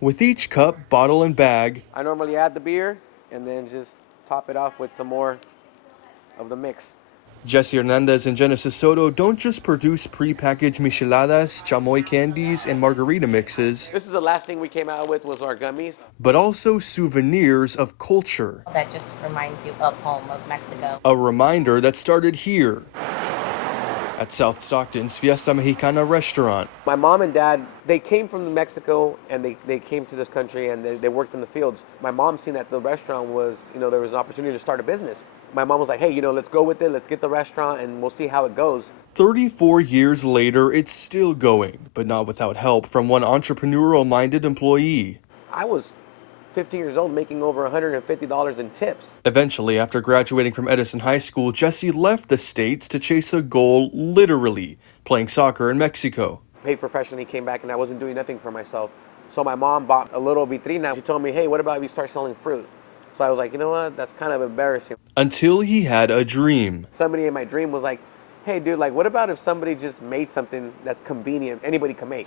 with each cup, bottle, and bag. I normally add the beer and then just top it off with some more of the mix. Jesse Hernandez and Genesis Soto don't just produce pre-packaged micheladas, chamoy candies, and margarita mixes. This is the last thing we came out with was our gummies. But also souvenirs of culture. That just reminds you of home, of Mexico. A reminder that started here at South Stockton's Fiesta Mexicana restaurant. My mom and dad, they came from Mexico and they came to this country and they worked in the fields. My mom seen that the restaurant was, there was an opportunity to start a business. My mom was like, hey, let's go with it. Let's get the restaurant and we'll see how it goes. 34 years later, it's still going, but not without help from one entrepreneurial-minded employee. I was 15 years old making over $150 in tips. Eventually, after graduating from Edison High School, Jesse left the States to chase a goal, literally, playing soccer in Mexico. Paid professionally, came back and I wasn't doing nothing for myself. So my mom bought a little vitrina. She told me, hey, what about if you start selling fruit? So I was like, you know what, that's kind of embarrassing. Until he had a dream. Somebody in my dream was like, hey dude, what about if somebody just made something that's convenient, anybody can make?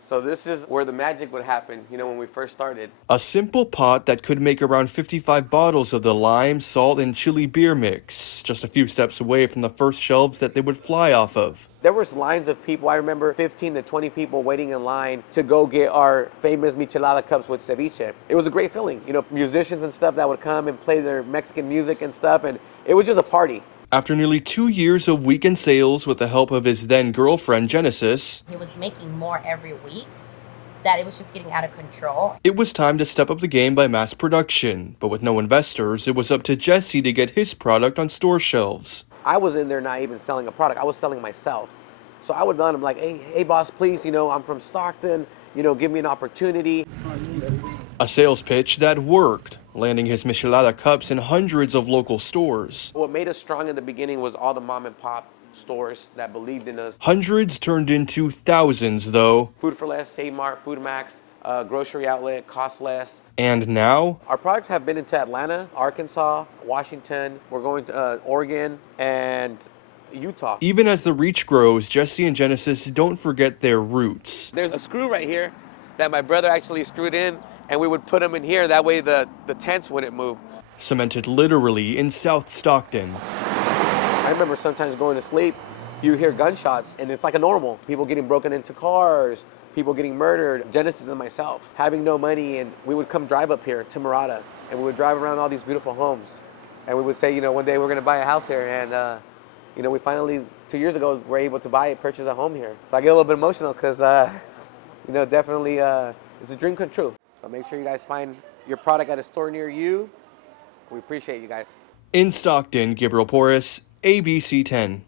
So this is where the magic would happen, when we first started. A simple pot that could make around 55 bottles of the lime, salt, and chili beer mix, just a few steps away from the first shelves that they would fly off of. There was lines of people. I remember 15 to 20 people waiting in line to go get our famous Michelada cups with ceviche. It was a great feeling. Musicians and stuff that would come and play their Mexican music and stuff, and it was just a party. After nearly 2 years of weekend sales with the help of his then-girlfriend, Genesis, He was making more every week, that it was just getting out of control. it was time to step up the game by mass production. But with no investors, it was up to Jesse to get his product on store shelves. I was in there not even selling a product. I was selling myself. So I would run. I'm like, hey, boss, please, I'm from Stockton. Give me an opportunity. A sales pitch that worked, landing his Michelada cups in hundreds of local stores. What made us strong in the beginning was all the mom and pop stores that believed in us. Hundreds turned into thousands, though. Food for Less, Save Mart, Food Max, grocery outlet, cost less. And now, our products have been into Atlanta, Arkansas, Washington. We're going to Oregon and Utah. Even as the reach grows, Jesse and Genesis don't forget their roots. There's a screw right here that my brother actually screwed in, and we would put them in here. That way the tents wouldn't move. Cemented literally in South Stockton. I remember sometimes going to sleep, you hear gunshots, and it's like a normal. People getting broken into cars, people getting murdered. Genesis and myself, having no money, and we would come drive up here to Michelada, and we would drive around all these beautiful homes. And we would say, one day we're gonna buy a house here, and we finally, 2 years ago, were able to purchase a home here. So I get a little bit emotional because, definitely it's a dream come true. So make sure you guys find your product at a store near you. We appreciate you guys. In Stockton, Gabriel Porras, ABC 10.